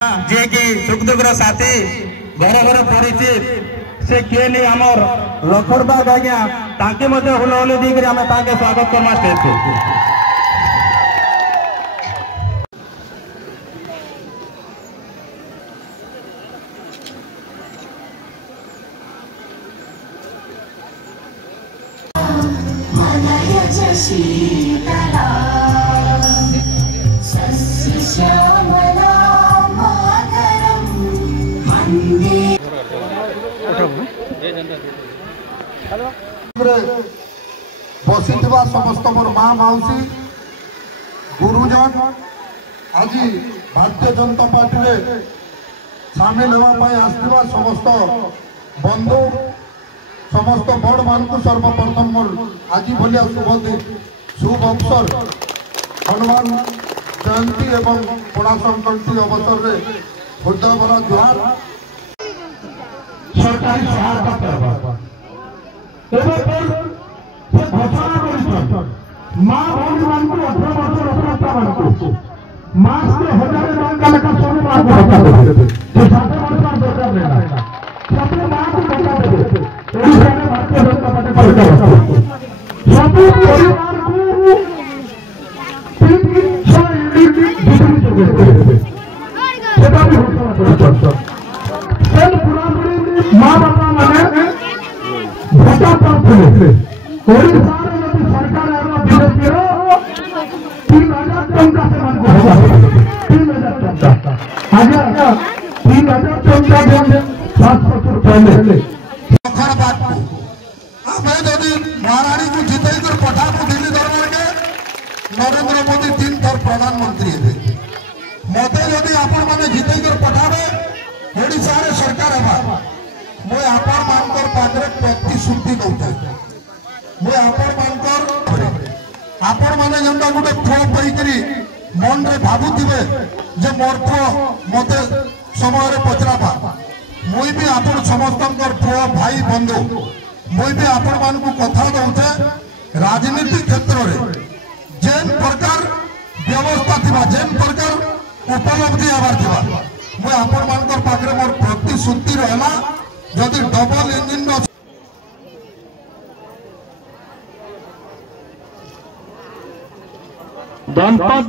जे कि सुख दुख साथी घर घर परिचित से किए नहीं आमर लखरबाग आज्ञा ताके मते हुलहुली दी करी हमें ताके स्वागत करमा स्टेज पे। बसी समस्त मोर माँ मौसी गुरुजन आज भारतीय जनता पार्टी रे सामिल होगा आसवा समस्त बंधु समस्त बड़ मान को सर्वप्रथम मोर आज भाया शुभ अवसर हनुमान जयंती एवं पणा संक्रांति अवसर रे हृदय भरा जुहार सरकारी सहायता घोषणा माँ भौणी मान 18 वर्ष रथयात्रा मान मास के 1000 टंका लेखा सब माँ को भत्ता देते 60 वर्ष दरकार लेना सब माँ को भत्ता देते ओडिशा में भारतीय जनता पार्टी सरकार सब परिवार को 3-6 यूनिट बिजली जोड़ते सेटा भी घोषणा करते सेल पूरा माँ बापा माने भत्ता पाते ओडिशा सरकार बीजेपी 3000 टंका से मन को 3000 टंका आगे 3000 टंका देंगे 700 पहले महाराणी को जिते पठा दिल्ली दरबार के नरेंद्र मोदी 3 थर प्रधानमंत्री मत जदि आपण मैंने जिते पठावे ओडिशा सरकार हेबा मुझे आपण मानकर पाखरे प्रतिश्रुति दौता मुझे आपण माने जनता गोटे फ्लॉप होइकरी मन रे भाबुथिबे जे मोर मते समय रे पचराबा मुई भी आपण समस्तंकर फ्लॉप भाई बंधु मुई भी आपण मान को कथा दउते राजनीति क्षेत्र रे जेन प्रकार व्यवस्था थिबा जेन प्रकार उपलब्धि आबार थिबा मुई आपण मानकर पाखरे मोर प्रतिश्रुति रहला जदि डबल इंजिन दंपत